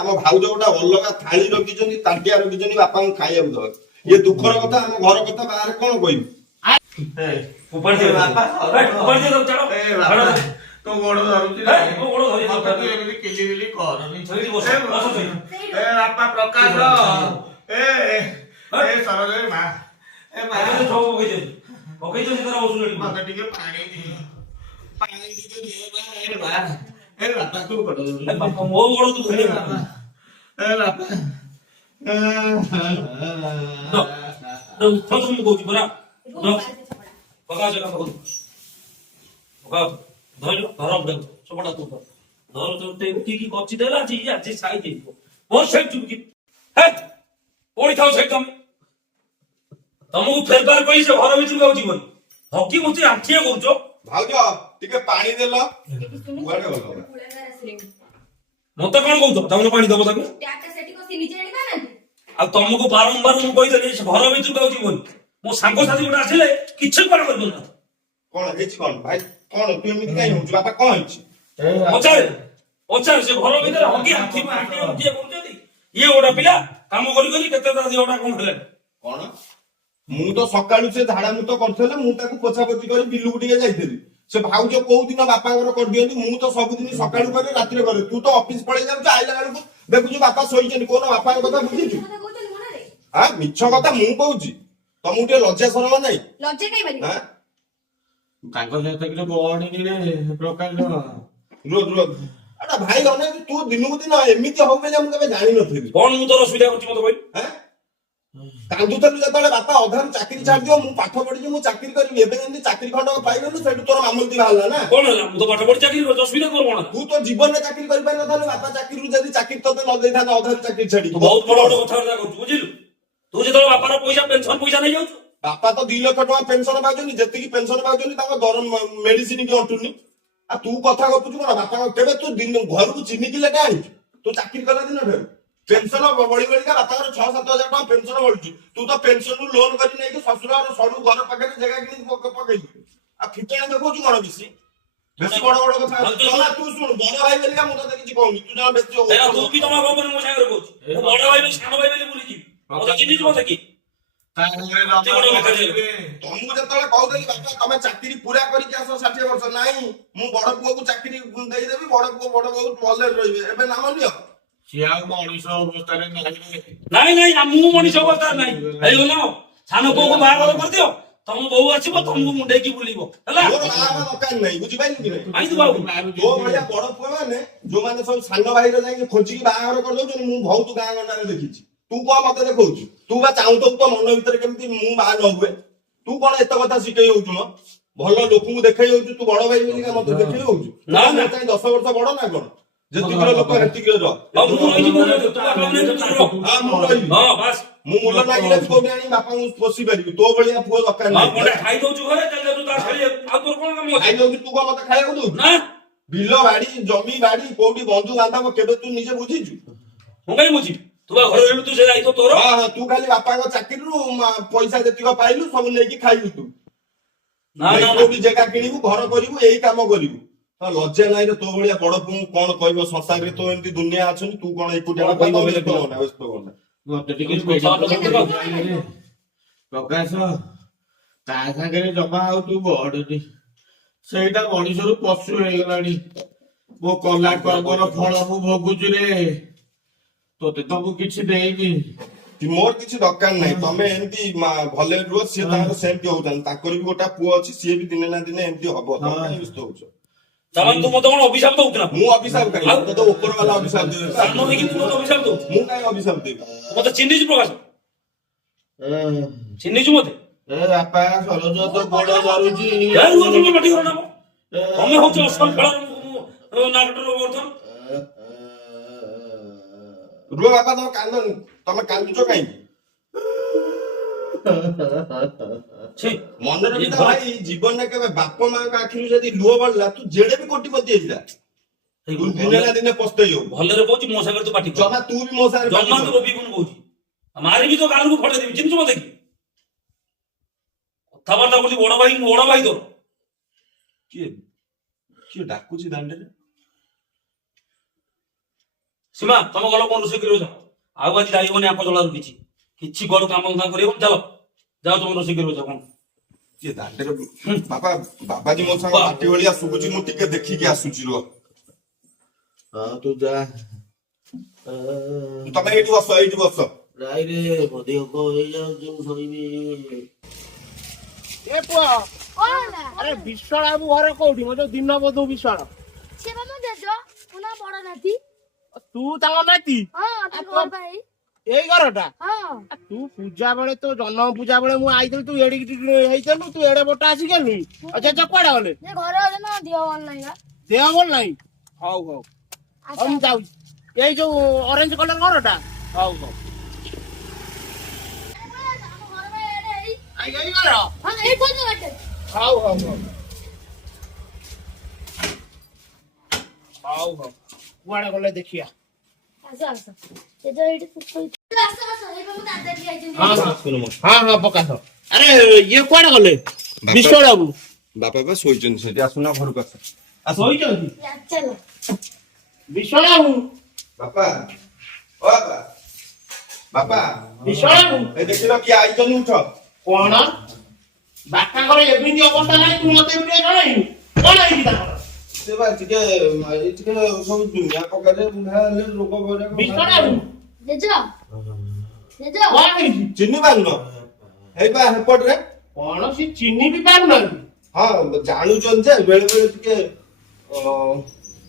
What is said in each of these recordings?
ଆମ ଭାଉଜ ଗୋଟେ ଅଲଗା ଥାଳି ରଖିଛନ୍ତି, ତାଟିଆ ରଖିଛନ୍ତି ବାପାଙ୍କୁ ଖାଇବାକୁ ଦେବା। ଇଏ ଦୁଃଖର କଥା, ଆମ ଘର କଥା ବାହାରେ କଣ କହିବି? ତୋ ଗୋଡ ଧରୁଛି ଏମିତି କିଲି ବିଲି କରନି। ବାପା ପ୍ରକାଶ ସରୋଜ ମା ମତେ ଟିକେ ପାଣି ଦିଅ, ପାଣି ଟିକେ ବାପା ତୁ ଗୋଡ ମୋ ଗୋଡ ତୁ ଧରି ବାପା ମୁଁ କହୁଛି ପରା କଚି ଦେଲା ଆଜି ସାଇ ଦେଇଥିବ ପଢିଥାଉ ସେଠି ତମକୁ ଫେରବାର କରି ସେ ଘର ଭିତରକୁ ଆଉ ଯିବନି। ହକି ମୁତି ଆଠିଆ କରୁଛ। ଭାଉଜ ଟିକେ ପାଣି ଦେଲ। ମତେ କଣ କହୁଛ? ତମେ ପାଣି ଦବ ତାକୁ। ଆଉ ତମକୁ ବାରମ୍ବାର ମୁଁ କହିଦେଲି ଘର ଭିତରକୁ ଆଉ ଯିବନି। ମୋ ସାଙ୍ଗସାଥି ଗୋଟେ ଆସିଲେ କିଛି କଣ କରିବନି। କଣ ହେଇଛି? କଣ ଭାଇ କଣ ତୁ ଏମିତି କାହିଁ ହଉଛୁ? ବାପା କଣ ହେଇଛି? ପଚାରେ ସେ ଘର ଭିତରେ ହକି କରୁଛନ୍ତି। ଇଏ ଗୋଟେ ପିଲା କାମ କରି କେତେ ତା ଦେହଟା କଣ ହେଲାଣି? କଣ ମୁଁ ତ ସକାଳୁ ସେ ଝାଡା ମୁତ କରିଥିଲେ, ମୁଁ ତାକୁ ପୋଛାପୋଛି କରି ବିଲୁକୁ ଟିକେ ଯାଇଥିଲି। ସେ ଭାଉଜ କୋଉ ଦିନ ବାପାଙ୍କର କରିଦିଅନ୍ତି, ମୁଁ ତ ସବୁଦିନ ସକାଳୁ କରେ ରାତିରେ କରେ। ତୁ ତ ଅଫିସ ପଳେଇ ଯାଉଛୁ, ଆଇଲା ବେଳକୁ ଦେଖୁଛୁ ବାପା ଶୋଇଛନ୍ତି। କୋନ ବାପାଙ୍କ କଥା ବୁଝିଛୁ? ମିଛ କଥା ମୁଁ କହୁଛି। ତମକୁ ଟିକେ ଲଜ୍ଜା ଶରମ ନାହିଁ? ତାଙ୍କ ସହିତ କିଛି ବଢିରେ ପ୍ରକାଶ ଭାଇ ଅନେକ ତୁ ଦିନକୁ ଦିନ ଏମିତି ହଉ ବୋଲି ମୁଁ କେବେ ଜାଣିନଥିଲି। କଣ ମୁଁ ତୋର ଅସୁବିଧା କରୁଛି ମତେ କହିଲୁ? କାନ୍ଦୁଥିଲୁ ଯେତେବେଳେ ବାପା ଅଧାରୁ ଚାକିରି ଛାଡିଦିଅ, ମୁଁ ପାଠ ପଢିଛି, ମୁଁ ଚାକିରି କରିବି। ଏବେ ଯେମିତି ଚାକିରି ଖଣ୍ଡ ପାଇଗଲୁ, ସେଠୁ ତୋର ମାମୁଲତି ବାହାରିଲା ନା। କଣ ହେଲା? ମୁଁ ତ ପାଠ ପଢି ଚାକିରି କରୁଛି, ଅସୁବିଧା ତୋର କଣ? ତୁ ତ ଜୀବନରେ ଚାକିରି କରିପାରିନଥାନ୍ତୁ। ବାପା ଚାକିରିରୁ ଯଦି ଚାକିରି ତତେ ନ ଦେଇଥାନ୍ତେ, ଅଧାରୁ ଚାକିରି ଛାଡି ବହୁତ ବଡ ବଡ କଥାବାର୍ତ୍ତା କରୁଛୁ, ବୁଝିଲୁ? ତୁ ଯେତେବେଳେ ବାପାର ପଇସା ପେନସନ ପଇସା ନେଇଯାଉଛୁ। ବାପା ତ 2 ଲକ୍ଷ ଟଙ୍କା ପେନସନ ପାଉଛନ୍ତି। ଯେତିକି ପେନସନ ପାଉଛନ୍ତି ତାଙ୍କ ମେଡିସିନ କି ଅଣ୍ଟୁନି। ଆଉ ତୁ କଥା ଗପୁଛୁ କଣ? ବାପା କେବେ ତୁ ଘରକୁ ଚିନି କିଲେ ଆଣିଛୁ? ତୁ ଚାକିରି କଲା ଦିନ ଠାରୁ ପେନସନ ବଢି ବଢିକା ବାପାଙ୍କର 6-7 ହଜାର ଟଙ୍କା ପେନସନ ବଢୁଛି। ତୁ ତ ପେନସନରୁ ଲୋନ କରି ନେଇକି ଶ୍ୱଶୁର ସଡୁ ଘର ପାଖରେ ଜାଗା କିଣିକି ପକେଇଛୁ। ଆଉ ଫିଟାଣି ଦେଖଉଛୁ କଣ? ବେଶୀ ବଡ ବଡ କଥା ତୁ ଶୁଣୁ। ବଡ ଭାଇ ବୋଲିକା ମୁଁ ତତେ କିଛି କହୁନି। ତୁ ଜମା ବେଶୀ ତୁ ବି ତମ ବାପା ମୋ ସାଙ୍ଗରେ କହୁଛୁ। ବଡ ଭାଇ ସାନ ଭାଇ ବୋଲି ବୁଲିଯିବି। ମତେ ଚିହ୍ନିଛୁ ମତେ କି? ତମକୁ ଯେତେବେଳେ କହୁଥିଲି ବାପା ତମେ ଚାକିରି ପୁରା କରିକି ଆସ 60 ବର୍ଷ, ନାଇଁ ମୁଁ ବଡ ପୁଅକୁ ଚାକିରି ଦେଇଦେବି, ବଡ ପୁଅ ବଡ ବୋହୁ ଭଲରେ ରହିବେ, ଏବେ ନାମ ନିଅ। ସିଏ ଆଉ ମଣିଷ ଅବସ୍ଥାରେ ନାଇଁ ମୁଁ ମଣିଷ ଅବସ୍ଥାରେ ନାହିଁ। ହେଇଗଲା ସାନ ପୁଅକୁ ବାହାଘର କରିଦିଅ, ତମ ବୋହୁ ଆସିବ ତମକୁ ମୁଣ୍ଡେଇକି ବୁଲିବ ହେଲା। ଦରକାର ନାହିଁ, ବୁଝିପାରିଲୁ କି ନାହିଁ? ତୋ ଭଳିଆ ବଡ ପୁଅ ମାନେ ଯୋଉମାନେ ସବୁ ସାନ ଭାଇର ଯାଇକି ଖୋଜିକି ବାହାଘର କରିଦଉଛନ୍ତି, ମୁଁ ବହୁତ ଗାଁ ଗଣ୍ଡାରେ ଦେଖିଛି। ତୁ କଣ ମତେ ଦେଖଉଛୁ? ତୁ ବା ଚାହୁଁଥିବୁ ତୋ ମନ ଭିତରେ କେମିତି ମୁଁ ବାହା ନ ହୁଏ। ତୁ କଣ ଏତେ କଥା ଶିଖେଇ ହଉଛୁ? ଭଲ ଲୋକଙ୍କୁ ଦେଖେଇ ହଉଛୁ। ତୁ ବଡ ଭାଇ ବୋଲିକା ମତେ ଦେଖେଇ ହଉଛୁ? ନା 10 ବର୍ଷ ବଡ ନା କଣ? ଯେତିକି ଲୋକ ସେତିକି ରହ। ମୁଁ ମୁଣ୍ଡ ଲାଗିଲେ କୋଉଠି ଆଣି ବାପାଙ୍କୁ ପୋଷି ପାରିବି। ତୋ ଭଳିଆ ପୁଅ ଦରକାର ନାହିଁ। ଖାଇଦଉଛୁ ଘରେ ଖାଇଦଉଛୁ। ତୁ କଣ ମତେ ଖାଇବାକୁ ଦଉଛୁ? ବିଲ ବାଡି ଜମି ବାଡି କୋଉଠି ବନ୍ଧୁ ବାନ୍ଧବ କେବେ ତୁ ନିଜେ ବୁଝିଛୁ? ମୁଁ କାଇଁ ବୁଝିବି? ତୁ ବା ଘରେ ତୁ ସେ ଯାଇଥିବ ତୋର। ତୁ ଖାଲି ବାପାଙ୍କ ଚାକିରିରୁ ପଇସା ଯେତିକ ପାଇଲୁ ସବୁ ନେଇକି ଖାଇବୁ। ତୁ କୋଉଠି ଜାଗା କିଣିବୁ, ଘର କରିବୁ, ଏଇ କାମ କରିବୁ। ଲଜ୍ଜା ନାହିଁ ରେ ତୋ ଭଳିଆ ବଡ ପୁଅଙ୍କୁ କଣ କହିବ? ସଂସାରରେ ତ ଏମିତି ଦୁନିଆ ଅଛନ୍ତି, ତୁ କଣ ଏକୁଟିଆ ମତେ ଟିକେ ପ୍ରକାଶ ତା ସାଙ୍ଗରେ ଜମା ଆଉ ତୁ ବଢୁନି। ସେଇଟା ମଣିଷରୁ ପଶୁ ହେଇଗଲାଣି। ମୋ କଲା କର୍ମର ଫଳ ମୁଁ ଭୋଗୁଛି ରେ। ତୋତେ ତ ମୁଁ କିଛି ଦେଇନି। ମୋର କିଛି ଦରକାର ନାହିଁ। ତମେ ଏମିତି ଭଲରେ ରୁହ। ସିଏ ତାଙ୍କର ସେମିତି ହଉଛନ୍ତି। ତାଙ୍କର ବି ଗୋଟେ ପୁଅ ଅଛି, ସିଏ ବି ଦିନେ ନା ଦିନେ ଏମିତି ହବ। ତମେ କାଇଁ ବ୍ୟସ୍ତ ହଉଛ? ତୁ ମତେ କଣ ଅଭିଶାପ ଦଉଛୁ ନା? ମୁଁ ଅଭିଶାପ କାଇଁ? ତତେ ତ ଉପର ବାଲା ଅଭିଶାପ ଦେବେ। ଅଭିଶାପ ଦଉଛୁ? ମୁଁ କାଇଁ ଅଭିଶାପ ଦେବି? ମତେ ଚିହ୍ନିଛୁ ପ୍ରକାଶ? ଚିହ୍ନିଛୁ ମତେ? ବାପା ସରୋଜ ତ ଗୋଡ ଧରୁଛି। ତମେ ହଉଛ ଅସଲ ଖେଳର ନାଟର ବର୍ତ୍ତମାନ। ରୁହ ବାପା, ତମେ କାନ୍ଦନି। ତମେ କାନ୍ଦୁଛ କାହିଁକି? ମନେ ରଖିଥା ଭାଇ, ଜୀବନରେ କେବେ ବାପା ମାଙ୍କ ଆଖିରୁ ଯଦି ଲୁହ ବଢିଲା, ତୁ ଯେଡେ ବି କୋଟିପତି ହେଇଥିଲା, ତୁ ଦିନେ ନା ଦିନେ ପସ୍ତେଇ ହବୁ। ଭଲରେ କହୁଛି ମୋ ସାଙ୍ଗରେ ତୁ ପାଟି ଜମା ତୁ ବି ମୋ ସାଙ୍ଗରେ ଜମା ତୁ ରବିକୁନ କହୁଛି ମାରିବି ତ ଗାଲକୁ ଫଟେଇ ଦେବି। ଚିହ୍ନିଛୁ ମତେ କି? କଥାବାର୍ତ୍ତା ବୋଲି ବଡ ଭାଇ ତୋର। କିଏ କିଏ ଡାକୁଛି ଦାଣ୍ଡରେ? ସୀମା ତମ ଗଲ କଣ ରୋଷେଇ କରିବ ଯାଅ। ଆଉ ଆଜି ଯାଇବନି ଆପ ଜଳାରୁ କିଛି ଘର କାମ ଧନ୍ଦା କରିବ ଚାଲ ଯାଅ ତମ ରୋଷେଇ କରିବ ଯାଅ। କଣ କିଏ ଦାଣ୍ଡରେ ବାପା ବାବାଜୀ ମୋ ସାଙ୍ଗ ମାଟି ଭଳିଆ ଶୁଭୁଛି, ମୁଁ ଟିକେ ଦେଖିକି ଆସୁଛି ରୁହ। ହଁ ତୁ ଯା। ତମେ ଏଇଠି ବସ, ଏଇଠି ବସ। ରାଇରେ ମୋ ଦେହ କଣ ହେଇଯାଉଛି, ମୁଁ ଶୋଇବି। ଏ ପୁଅ, କଣ ହେଲା? ଆରେ ବିଶ୍ୱାଳ ବାବୁ ଘର କୋଉଠି? ମୋ ଯୋଉ ଦିନ ବଧୁ ବିଶ୍ୱାଳ। ସେ ବା ମୋ ଜେଜ, ମୋ ନା ବଡ ନାତି। ତୁ ତାଙ୍କ ନାତି? ହଁ, ତାଙ୍କ ଘର ବା ଏଇ। ଏଇ ଘରଟା? ହଁ। ତୁ ପୂଜା ବେଳେ, ତୋ ଜନ୍ମ ପୂଜା ବେଳେ ମୁଁ ଆଇଥିଲି, ତୁ ଏଡିକି ଟିକେ ହେଇଥିଲୁ, ତୁ ଏଡେ ବଟା ଆସି ଗଲୁ। ଆଉ ଜେଜ କୁଆଡେ ଗଲେ? ସେ ଘରେ ଅଛନ୍ତି ନା, ଦେହ ଭଲ ନାହିଁ ବା। ଦେହ ଭଲ ନାହିଁ? ହଉ ହଉ ଆସ, ହଉ ମୁଁ ଆସ। ଯାଉଛି। ଏଇ ଯୋଉ ଅରେଞ୍ଜ କଲର ଘରଟା? ହଉ ହଉ। ଆମ ଘର ବା ଏଡେ ଏଇ। ଏଇ ଘର? ହଁ, ଏଇ ପର୍ଯ୍ୟନ୍ତ ବାଟେ। ହଉ ହଉ ହଉ। ହଉ ହଉ କୁଆଡେ ଗଲେ ଦେଖିଆ। ଆସ, ଆସ। ଜେଜ ଏଇଠି ଶୋଇଛି। ଆସ, ଆସ। ଏଇ ବା ମୋ ଦାଦା ଟିକେ ଆଇଛନ୍ତି। ହଁ ହଁ ପକାଶ। ଆରେ ଇଏ କୁଆଡେ ଗଲେ? ବିଶ୍ୱାଳ ବାବୁ। ବାପା ବା ଶୋଇଛନ୍ତି ସେଠି, ଆସୁନା ଘରକୁ ଆସ। ଶୋଇଛନ୍ତି? ଚାଲ। ବିଶ୍ୱାଳ ବାବୁ। ବାପା ଓ ବାପା, ବାପା ବିଶ୍ୱାଳ ବାବୁ। ଏ ଦେଖିଲ କିଏ ଆଇଛନ୍ତି, ଉଠ। କଣ ବାପାଙ୍କର ଏମିତି ଅବସ୍ଥା ନାହିଁ, ତୁ ମତେ ବି ଟିକେ ଜଣେଇବୁ କଣ ହେଇଛି ତାଙ୍କର? ସେ ବା ଟିକେ ସବୁ ଦୁନିଆ ପ୍ରକାରେ ବୁଢା ହେଲେ ରୋଗ ବୈରାଗ ବିଶ୍ୱାଳ ବାବୁ ଜେଜ, ଜେଜ। କଣ ହେଇଛି? ଚିହ୍ନି ପାରୁନ? ହେଇ ବା ହେପଟରେ। କଣ ସେ ଚିହ୍ନି ବି ପାରୁନାହାନ୍ତି? ହଁ ଜାଣୁଛନ୍ତି ଯେ ବେଳେ ବେଳେ ଟିକେ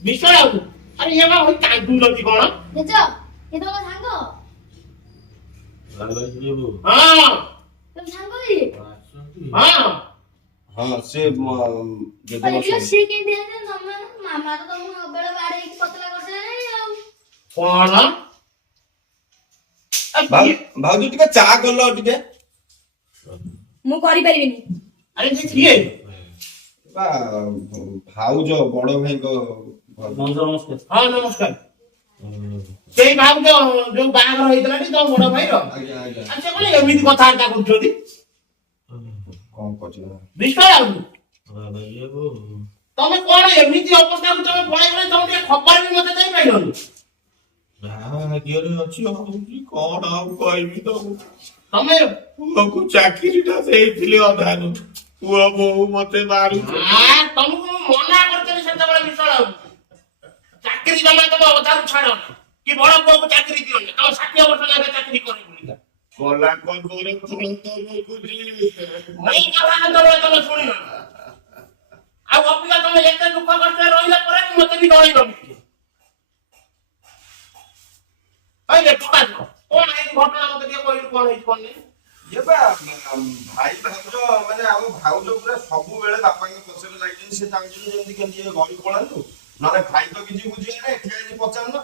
ବିଶ୍ୱାଳ ବାବୁ, ଆରେ ଇଏ ବା ଭାଇ କାନ୍ଦୁଛନ୍ତି କଣ? ଜେଜ, ଏ ତମ ସାଙ୍ଗ? ହଁ ତମ ସାଙ୍ଗ ଇଏ? ହଁ ହଁ ସେ କହିଲ ସିଏ କେମିତି ଜାଣିଛନ୍ତି? ତମେ ମାମା ତ ତମକୁ ସବୁବେଳେ ବାଡେଇକି ପତଳା କରିଦେଲାଣି ଆଉ। କଣ? ଭାଉଜ ଟିକେ ଚା କଲ ଟିକେ। ମୁଁ କରିପାରିବିନି। ଆରେ ସେ କିଏ? ବା ଭାଉଜ ବଡ ଭାଇଙ୍କ ନମସ୍କାର। ହଁ ନମସ୍କାର। ସେଇ ଭାଉଜ ଯୋଉ ବାହାଘର ହେଇଥିଲା ଟି ତମ ବଡ ଭାଇର? ଆଜ୍ଞା ଆଜ୍ଞା। ଆଉ ସେ କଣ ଏମିତି କଥାବାର୍ତ୍ତା କରୁଛନ୍ତି? କଣ କରୁଛ? ବିଶ୍ୱାଳ ବାବୁ, ତମେ କଣ ଏମିତି ଅବସ୍ଥାକୁ ତମେ ପଳେଇଗଲେ, ତମେ ଟିକେ ଖବର ବି ମତେ ଦେଇପାରିଲନି? ଭାଗ୍ୟରେ ଅଛି ହଉଛି କଣ ଆଉ କହିବି ତମକୁ। ତମେ ପୁଅକୁ ଚାକିରିଟା ଦେଇଥିଲି ଅଧାରୁ, ପୁଅ ବୋହୁ ମତେ ମାରୁଛି। ତମକୁ ମୁଁ ମନା କରିଥିଲି ସେତେବେଳେ ବିଶ୍ୱାଳ ବାବୁ, ଚାକିରି ଜମା ତମ ଅଧାରୁ ଛାଡ କି ବଡ ପୁଅକୁ ଚାକିରି ଦିଅନି, ତମ 60 ବର୍ଷ ଯାକେ ଚାକିରି କରିବୁ। କଲା କଣ ପରେ ଫଳ ତ ଭୋଗୁଛି। ମୋ କଥା କେତେବେଳେ ତମେ ଶୁଣିନ? ଆଉ ଅବିକା ତମେ ଏତେ ଦୁଃଖ କଷ୍ଟରେ ରହିଲା ପରେ ବି ମତେ ବି ଜଣେଇନ କିଛି। ପ୍ରକାଶ କଣ ହେଇଛି ଘଟଣା ମତେ ଟିକେ କହିଲୁ, କଣ ହେଇଛି କଣ ନାହିଁ? ଇଏ ବା ଭାଇ ଭାଉଜ ମାନେ ଆମ ଭାଉଜ ପୁରା ସବୁବେଳେ ବାପାଙ୍କ ପଛରେ ଲାଗିଛନ୍ତି। ସେ ଚାହୁଁଛନ୍ତି ଯେମିତି କେମିତି ଗଳି ପଳାନ୍ତୁ, ନହେଲେ ଭାଇ ତ କିଛି ବୁଝିବାରେ ଏଠି ଆଜି ପଚାରୁନ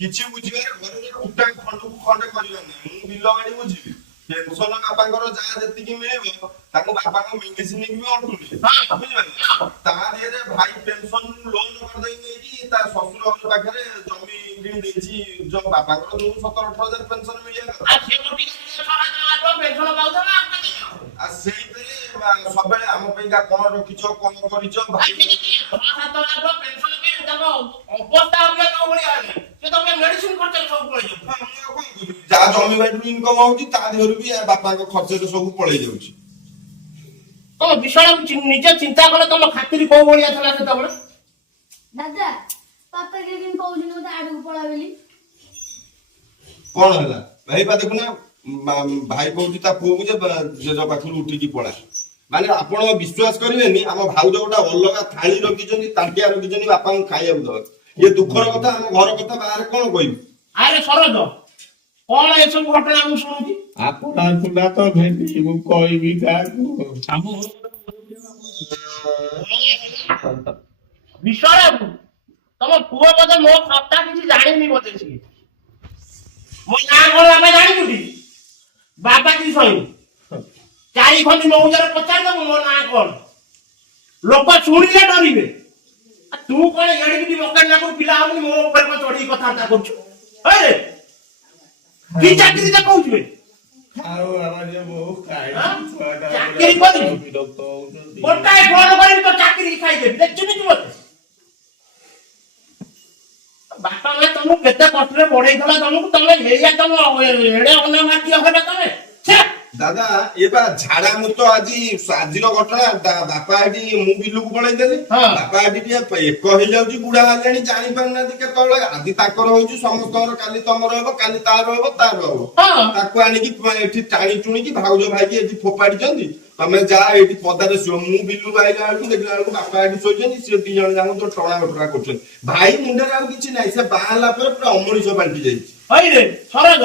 କିଛି ବୁଝିବାରେ ଘରରେ କୁଟା ଖଣ୍ଡକୁ ଖଣ୍ଡେ କରିବାର ନାହିଁ। ମୁଁ ବିଲ ବାଡି ବୁଝିବି, ପେନସନ ବାପାଙ୍କର ଯାହା ଯେତିକି ମିଳିବ ତାକୁ ବାପାଙ୍କ ମେଡିସିନ ବି ଅଣ୍ଟୁନି, ବୁଝିପାରିଲେ? ତା ଦେହରେ ଭାଇ ପେନସନ ଲୋନ କରିଦେଇ ନେଇକି ତା ଶ୍ୱଶୁର ଘର ପାଖରେ ଜମି କିଣି ଦେଇଛି, ଯୋଉ ବାପାଙ୍କର ଯୋଉ 17-18 ହଜାର ପେନସନ ମିଳିବା କଥା। ଆଉ ସେ ଗୋଟିଏ ପେନସନ ପାଉଛ ନା? ଆଉ ସେଇଥିରେ ସବୁବେଳେ ଆମ ପାଇଁକା କଣ ରଖିଛ, କଣ କରିଛ ଭାଇ। ଯାହା ଜମି ବାଡିରୁ ଇନକମ ହଉଛି ତା ଦେହରୁ ବି ବାପାଙ୍କ ଖର୍ଚ୍ଚରେ ସବୁ ପଳେଇ ଯାଉଛି। ତମ ବିଷୟ ନିଜେ ଚିନ୍ତା କଲେ ତମ ଖାତିରି କୋଉ ଭଳିଆ ଥିଲା ସେତେବେଳେ? ଦାଦା, ବାପା କେମିତି କହୁଛନ୍ତି ମତେ ଆଡକୁ ପଳା ବୋଲି? କଣ ହେଲା ଭାଇ ବା ଦେଖୁନା, ଭାଇ କହୁଛି ତା ପୁଅକୁ ଯେ ଜେଜ ପାଖରୁ ଉଠିକି ପଳା। ମାନେ ଆପଣ ବିଶ୍ୱାସ କରିବେନି, ଆମ ଭାଉଜ ଗୋଟେ ଅଲଗା ଥାଳି ରଖିଛନ୍ତି, ତାଟିଆ ରଖିଛନ୍ତି ବାପାଙ୍କୁ ଖାଇବାକୁ ଦେବାକୁ। ଇଏ ଦୁଃଖର କଥା, ଆମ ଘର କଥା ବାହାରେ କଣ କହିବି? ଆରେ ସରୋଜ, କଣ ଏସବୁ ଘଟଣା ମୁଁ ଶୁଣୁଛି? ଆପଣ ସୁନା ତ ଭେଣ୍ଡି, ମୁଁ କହିବି କାହାକୁ? ଆମ ବିଶ୍ୱାଳ ବାବୁ, ତମ ପୁଅ ବୋଧେ ମୋ କଥା କିଛି ଜାଣିନି ବୋଧେ। ସିଏ ମୋ ନାଁ କଣ ଆମେ ଜାଣିବୁଟି? ବାବା କି ଶୋଇ 4 ଖଣ୍ଡି ମଉଜାରେ ପଚାରିଦବୁ ମୋ ନାଁ କଣ, ଲୋକ ଶୁଣିଲେ ଡରିବେ। ତୁ କଣ ଏଡ଼ିକି ବକାଟ ନାକୁ ପିଲା ହବୁନି, ମୋ ଉପରେ କଣ ଚଢିକି କଥାବାର୍ତ୍ତା କରୁଛୁ? କି ଚାକିରି ଟା କହୁଛୁ? ଆଉ ଆମର ଯେ ବୋହୁ ଚାକିରି କରିବି, ବିରକ୍ତ ହଉଛନ୍ତି। ଗୋଟାଏ ଫୋନ କରିବି ତ ଚାକିରି ଖାଇଦେବି, ଦେଖିଛୁ ମତେ? ବାପା ମା ତମକୁ କେତେ କଷ୍ଟରେ ପଢେଇଥିଲା ତମକୁ, ତମେ ଏଇଆ ତମ ଏଡେ ଅନାମାଟି ହେଲେ ତମେ ଛେ! ଦାଦା ଏ ବା ଝାଡା ମୁତ ଆଜିର ଘଟଣା ବାପା ଏଠି ମୁଁ ବିଲକୁ ପଳେଇଦେଲି ହଁ। ବାପା ଏଠି ଟିକେ ଏକ ହେଇଯାଉଛି ବୁଢା ହେଲେଣି ଜାଣି ପାରୁନାହାନ୍ତି କେତେବେଳେ ଆଜି ତାଙ୍କର ହଉଛି ସମସ୍ତଙ୍କର, କାଲି ତମର ହବ, କାଲି ତାର ହବ, ତାର ହବ। ହଁ। ତାକୁ ଆଣିକି ଏଠି ଟାଣି ଟୁଣିକି ଭାଉଜ ଭାଇକି ଏଠି ଫୋପାଡିଛନ୍ତି। ତମେ ଯା ଏଠି ପଦାରେ ଶୁଅ, ମୁଁ ବିଲକୁ ଆଇଲା ବେଳକୁ ଦେଖିଲା ବେଳକୁ ବାପା ଏଠି ଶୋଇଛନ୍ତି, ସିଏ 2 ଜଣ ଯାକ ତ ଟଣା ଘଟଣା କରୁଛନ୍ତି। ଭାଇ ମୁଣ୍ଡରେ ଆଉ କିଛି ନାହିଁ, ସେ ବାହା ହେଲା ପରେ ପୁରା ଅମଣିଷ ପାଲଟି ଯାଇଛି। ହଇରେ ସରୋଜ,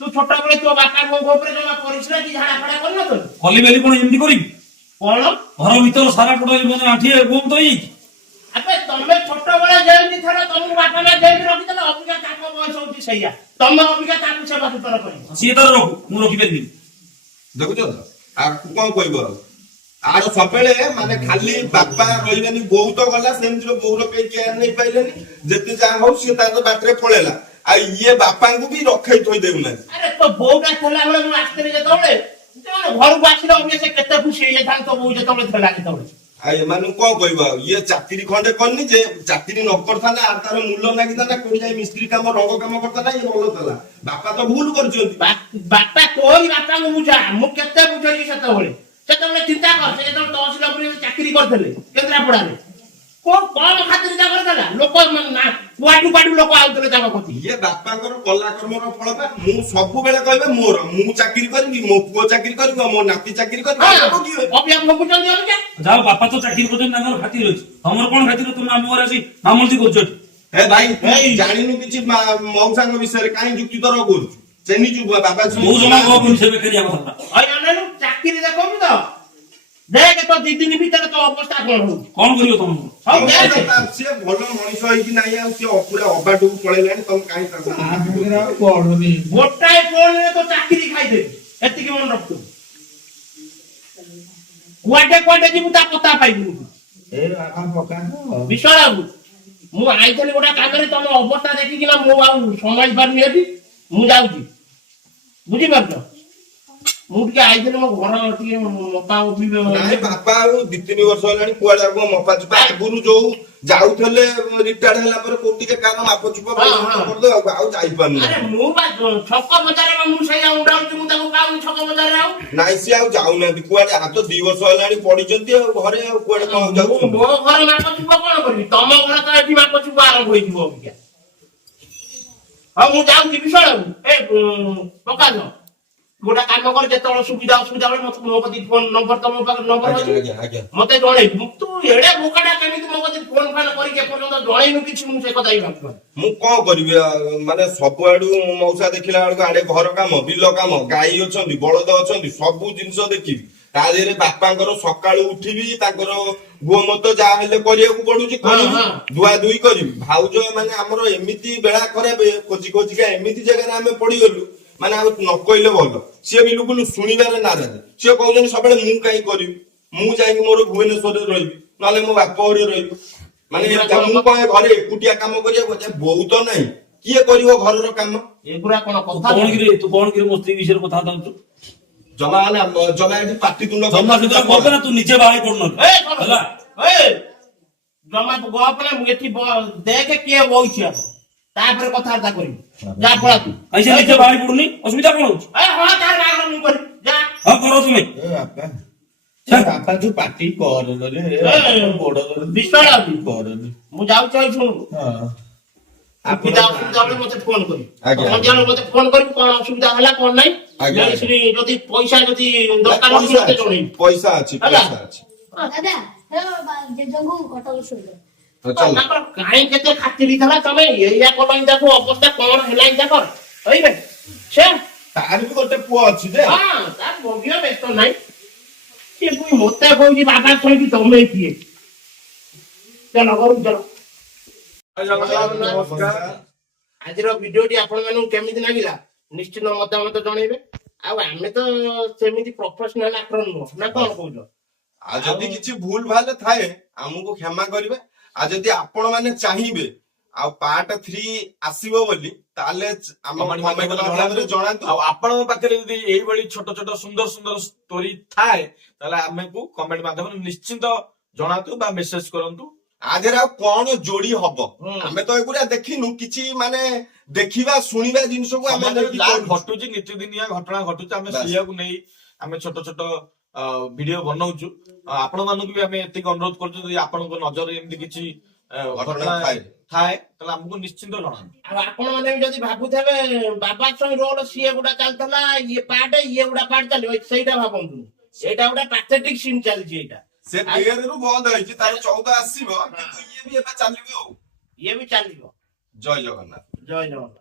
ତୁ ଛୋଟବେଳେ ତୋ ବାପା ବୋଉ ଉପରେ ଜମା ପରିସ୍ରା କି ଝାଡା ଫାଡା କରିନଥିଲୁ? କଲି ବେଲି କଣ ଏମିତି କରିବି? କଣ ଘର ଭିତର ସାରା ଟୋଟାଲି ମାନେ ଆଣ୍ଠିଏ ବନ୍ଦ ହେଇଯାଇଛି। ଆବେ ତମେ ଛୋଟବେଳେ ଯେମିତି ଥର ତମକୁ ବାପା ମା ଯେମିତି ରଖିଦେଲେ, ଅବିକା ତାଙ୍କ ବୟସ ହଉଛି ସେଇଆ। ତମେ ଅବିକା ତାଙ୍କୁ ସେବା ସୁତର କରିବ। ସିଏ ତାର ରଖୁ, ମୁଁ ରଖିପାରିବିନି। ଦେଖୁଛ ତ ଆକୁ କଣ କହିବ ଆଉ? ଆର ସବୁବେଳେ ମାନେ ଖାଲି ବାପା ରହିବେନି, ବୋଉ ତ ଗଲା, ସେମିତିର ବୋଉର କେହି କେୟାର ନେଇ ପାଇଲେନି। ଯେତେ ଯାହା ହଉ ସିଏ ତାର ବାଟରେ ପଳେଇଲା, ଆଉ ଇଏ ବାପାଙ୍କୁ ବି ରଖେଇ ଥୋଇ ଦେଉନାହାନ୍ତି। ଆରେ ତୋ ବୋଉଟା ଥିଲା ବେଳେ ମୁଁ ଆସିଥିଲି ଯେତେବେଳେ, ଘରକୁ ଆସିଲେ ଅବିକା ସେ କେତେ ଖୁସି ହେଇଯାଇଥାନ୍ତି ତୋ ବୋଉ ଯେତେବେଳେ ଥିଲା ଯେତେବେଳେ। ଆଉ ଏମାନଙ୍କୁ କଣ କହିବ ଆଉ? ଇଏ ଚାକିରି ଖଣ୍ଡେ କରିନି ଯେ, ଚାକିରି ନ କରିଥାନ୍ତା ଆଉ ତାର ମୂଲ୍ୟ ଲାଗିଥାନ୍ତା, କୋଉଠି ଯାଇ ମିସ୍ତ୍ରୀ କାମ ରଙ୍ଗ କାମ କରିଥାନ୍ତା, ଇଏ ଭଲ ଥିଲା। ବାପା ତ ଭୁଲ କରିଛନ୍ତି। ବାପା ତୋରି ବାପାଙ୍କୁ ବୁଝା, ମୁଁ କେତେ ବୁଝେଇଲି ସେତେବେଳେ। ସେତେବେଳେ ଚିନ୍ତା କର, ସେ ଯେତେବେଳେ ତହସିଲ ଅଫିସରେ ଚାକିରି କରିଥିଲେ କେନ୍ଦ୍ରାପଡାରେ, କଣ ଖାତିର ତାଙ୍କର ଥିଲା? ଲୋକ କୁଆଡୁ କୁଆଡୁ ଲୋକ ଆଉଥିଲେ ତାଙ୍କ ପ୍ରତି। ଇଏ ବାପାଙ୍କର କଲା କର୍ମର ଫଳ ବା। ମୁଁ ସବୁବେଳେ କହିବେ ମୋର, ମୁଁ ଚାକିରି କରିବି, ମୋ ପୁଅ ଚାକିରି କରିବ, ମୋ ନାତି ଚାକିରି କରିବ, ଭୋଗିବେ। ଅବିକା ଭୋଗୁଛନ୍ତି ଅବିକା। ଯାହା ବାପା ତ ଚାକିରି କରୁଛନ୍ତି, ତାଙ୍କର ଖାତିର ଅଛି। ତମର କଣ ଖାତିର? ତମେ ଆମ ଘରେ ଆସି ମାମଲତି କରୁଛ ଏଠି। ଏ ଭାଇ ତୁ ଜାଣିନୁ କିଛି ମଉସାଙ୍କ ବିଷୟରେ, କାହିଁ ଯୁକ୍ତି ତର୍କ କରୁଛୁ? ଚିହ୍ନିଛୁ ବାବା ବୋଉ ଜମା କହୁନି ସେ ବେକାରିଆ କଥା। ଚାକିରି ଦେଖନ୍ତୁ ତ, ଦେଖେ ତ 2 ଦିନ ଭିତରେ ତୋ ଅବସ୍ଥା କଣ ହଉଛି। କଣ କରିବ ତମେ? ହଉ ଦେଖେ। ସିଏ ଭଲ ମଣିଷ ହେଇକି ନାହିଁ, ଆଉ ସିଏ ପୁରା ଅବାଟକୁ ପଳେଇଲାଣି। ତମେ କାହିଁ ତାକୁ ପଢୁନି। ଗୋଟାଏ ଫୋନରେ ତ ଚାକିରି ଖାଇଦେବି, ଏତିକି ମନେ ରଖୁଛୁ। କୁଆଡେ କୁଆଡେ ଯିବୁ ତା ପତା ପାଇବୁ। ବିଶ୍ୱାଳ ବାବୁ, ମୁଁ ଆଇଥିଲି ଗୋଟେ କାମରେ, ତମ ଅବସ୍ଥା ଦେଖିକିନା ମୁଁ ଆଉ ସମାଳି ପାରୁନି ଏଠି। ମୁଁ ଯାଉଛି, ବୁଝିପାରୁଛ? ମୁଁ ଟିକେ ଆଇଥିଲି ମୋ ଘର ଟିକେ ମପା ମପି। ନାଇଁ ବାପା ଆଉ 2-3 ବର୍ଷ ହେଲାଣି କୁଆଡେ ଆଉ ମପା ଚୁପା, ଆଗରୁ ଯୋଉ ଯାଉଥିଲେ ରିଟାୟାର୍ଡ ହେଲା ପରେ କୋଉ ଟିକେ କାମ ମାପ ଚୁପ କରିଦେ, ଆଉ ଯାଇପାରୁନି। ଆରେ ମୁଁ ବା ଛକ ବଜାରରେ ମୁଁ ସେଇଆ ଉଡାଉଛି, ମୁଁ ତାକୁ ପାଉନି ଛକ ବଜାରରେ ଆଉ। ନାଇଁ ସିଏ ଆଉ ଯାଉନାହାନ୍ତି କୁଆଡେ, ହାତ 2 ବର୍ଷ ହେଲାଣି ପଡିଛନ୍ତି ଆଉ ଘରେ, ଆଉ କୁଆଡେ କଣ ଯାଉଛନ୍ତି? ମୋ ଘର ମାପ ଚୁପ କଣ କରିବି? ତମ ଘର ତ ଏଠି ମାପ ଚୁପ ଆରମ୍ଭ ହେଇଯିବ ଅବିକା। ହଉ ମୁଁ ଯାଉଛି ବିଶ୍ୱାଳ ବାବୁ। ଏ ପ୍ରକାଶ, ଗୋଟେ କାମ କର, ଯେତେବେଳେ ସୁବିଧା ଅସୁବିଧା ବେଳେ ମତେ ମୋ କତିକି ଫୋନ ନମ୍ବର, ତମ ପାଖରେ ନମ୍ବର ଅଛି, ମତେ ଜଣେଇବୁ। ତୁ ଏଡେ ବୋକାଟା କେମିତି ମୋ କତିକି ଫୋନ ଫାନ କରିକି ଏପର୍ଯ୍ୟନ୍ତ ଜଣେଇନୁ କିଛି? ମୁଁ ସେ କଥା ହିଁ ଭାବୁଛି। ମୁଁ କଣ କରିବି ମାନେ ସବୁଆଡୁ ମଉସା ଦେଖିଲା ବେଳକୁ ଆଡେ ଘର କାମ, ବିଲ କାମ, ଗାଈ ଅଛନ୍ତି, ବଳଦ ଅଛନ୍ତି, ସବୁ ଜିନିଷ ଦେଖିବି। ତା ଦେହରେ ବାପାଙ୍କର ସକାଳୁ ଉଠିବି, ତାଙ୍କର ଗୋମତ ଯାହା ହେଲେ କରିବାକୁ ପଡୁଛି, କରିବି, ଧୁଆ ଧୁଇ କରିବି। ଭାଉଜ ମାନେ ଆମର ଏମିତି ବେଳା ଖରାପ, ଖୋଜି ଖୋଜିକା ଏମିତି ଜାଗାରେ ଆମେ ପଡିଗଲୁ, ମାନେ ଆଉ ନ କହିଲେ ଭଲ। ସିଏ ବିଲକୁଲ ଶୁଣିବାରେ ନାରାଜ। ସିଏ କହୁଛନ୍ତି ସବୁବେଳେ ମୁଁ କାହିଁ କରିବି, ମୁଁ ଯାଇକି ମୋର ଭୁବନେଶ୍ୱରରେ ରହିବି, ନହେଲେ ମୋ ବାପ ଘରେ ରହିବି। ମାନେ ମୁଁ କହେ ଘରେ ଏକୁଟିଆ କାମ କରିବାକୁ, ବୋଉ ତ ନାହିଁ, କିଏ କରିବ ଘରର କାମ? ଏଗୁରା କଣ କଥା? ତୁ କଣ କିରେ ମୋ ସ୍ତ୍ରୀ ବିଷୟରେ କଥା ହଉଛୁ? ଜମା ହେଲା ଜମା ଏଠି ପାଟିତୁଣ୍ଡ ଜମା ସେଟା କରবে ନା, ତୁ ନିଜେ ବାହା ପଡୁନ ହେଲା। ଜମା ତୁ ଗପ ନା, ମୁଁ ଏଠି ଦେଖେ କିଏ ବଇଛି ଆଗ, ତାପରେ କଥାବାର୍ତ୍ତା କରିବି। ଯା ପଳା ତୁ। କାଇଁ ସେ ନିଜେ ବାହା ପଡୁନି? ଅସୁବିଧା କଣ ହଉଛି? ହଁ ତାର ବାହାଘର ମୁଁ କରିବି, ଯା। ହଁ କର ତୁମେ। ବାପା ତୁ ପାଟି କରନି ବିଶ୍ୱାଳ ବାବୁ, ମୁଁ ଯାଉଛି, ଶୁଣୁ। ସୁବିଧା ଅସୁବିଧା ବେଳେ ମତେ ଫୋନ କରିବି, ସନ୍ଧ୍ୟାବେଳେ ମତେ ଫୋନ କରିବି, କଣ ଅସୁବିଧା ହେଲା କଣ ନାହିଁ। ଯଦି ପଇସା ଯଦି ଦରକାର ହଉଛି ମତେ ଜଣେଇବି। ପଇସା ଅଛି, ପଇସା ଅଛି। ଦାଦା ଜେଜଙ୍କୁ କଟକ ଶୋଇଲେ। ତାଙ୍କର କାହିଁ କେତେ ଖାତିରି ଥିଲା, ତମେ ଏଇଆ କଲଣି ତାକୁ, ଅବସ୍ଥା କଣ ହେଲାଣି ତାଙ୍କର କହିବେ। ସେ ତାର ବି ଗୋଟେ ପୁଅ ଅଛି ଯେ, ହଁ ତାର ଭୋଗିବ, ବ୍ୟସ୍ତ ନାହିଁ। ସିଏ ପୁଣି ମତେ କହୁଛି ବାବା ଶୋଇକି ତମେ କିଏ? ଚାଲ ଘରକୁ ଚାଲ। ଆଜିର ଭିଡିଓଟି ଆପଣ ମାନଙ୍କୁ କେମିତି ଲାଗିଲା ନିଶ୍ଚିତ ମତାମତ ଜଣେଇବେ। ଆଉ ଆମେ ତ ସେମିତି ପ୍ରଫେସନାଲ ଆକ୍ଟର ନୁହଁ, ନା କଣ କହୁଛ? ଆଉ ଯଦି କିଛି ଭୁଲ ଭାଲ ଥାଏ ଆମକୁ କ୍ଷମା କରିବେ। ଆଉ ଯଦି ଆପଣ ମାନେ ଚାହିଁବେ ଆଉ ପାର୍ଟ 3 ଆସିବ ବୋଲି, ତାହେଲେ ଆମ କମେଣ୍ଟ ମାଧ୍ୟମରେ ଜଣାନ୍ତୁ। ଆଉ ଆପଣଙ୍କ ପାଖରେ ଯଦି ଏଇଭଳି ଛୋଟ ଛୋଟ ସୁନ୍ଦର ସୁନ୍ଦର ଷ୍ଟୋରି ଥାଏ, ତାହେଲେ ଆମକୁ କମେଣ୍ଟ ମାଧ୍ୟମରେ ନିଶ୍ଚିନ୍ତ ଜଣାନ୍ତୁ ବା ମେସେଜ କରନ୍ତୁ। ଆଦେହରେ ଆଉ କଣ ଯୋଡି ହବ ହୁଁ। ଆମେ ତ ଏଗୁଡା ଦେଖିନୁ କିଛି ମାନେ ଦେଖିବା ଶୁଣିବା ଜିନିଷକୁ ଆମେ ସମାଜରେ ନେଇକି ଯାହା କରୁଛୁ। ଘଟୁଛି ନିତିଦିନିଆ ଘଟଣା ଘଟୁଛି ଆମେ ବାସ୍। ସେଇଆକୁ ନେଇ ଆମେ ଛୋଟ ଛୋଟ ଭିଡିଓ ବନଉଛୁ। ଆପଣ ମାନଙ୍କୁ ବି ଆମେ ଏତିକି ଅନୁରୋଧ କରୁଛୁ ଯଦି ଆପଣଙ୍କ ନଜରରେ ଏମିତି କିଛି ଘଟଣା ଘଟଣା ଥାଏ। ଥାଏ ତାହେଲେ ଆମକୁ ନିଶ୍ଚିନ୍ତ ଜଣାନ୍ତୁ। ଆଉ ଆପଣ ମାନେ ବି ଯଦି ଭାବୁଥିବେ ବାବା ସ୍ୱାଇଁ ରୋଡ ସିଏ ଗୁଡା ଚାଲିଥିଲା ଇଏ ପାର୍ଟ ଇଏ ଗୁଡା ପାର୍ଟ ଚାଲିବ ସେଇଟା ଭାବନ୍ତୁ। ଏଇଟା ଗୋଟେ ପାଥେଟିକ ସିନ୍ ଚାଲିଛି ଏଇଟା। ସେ 13 ରୁ ବନ୍ଦ ହେଇଛି ତାର 14 ଆସିବ କିନ୍ତୁ ଇଏ ବି ଏବେ ଚାଲିବ ଆଉ। ଇଏ ବି ଚାଲିବ। ଜୟ ଜଗନ୍ନାଥ। ଜୟ ଜଗନ୍ନାଥ।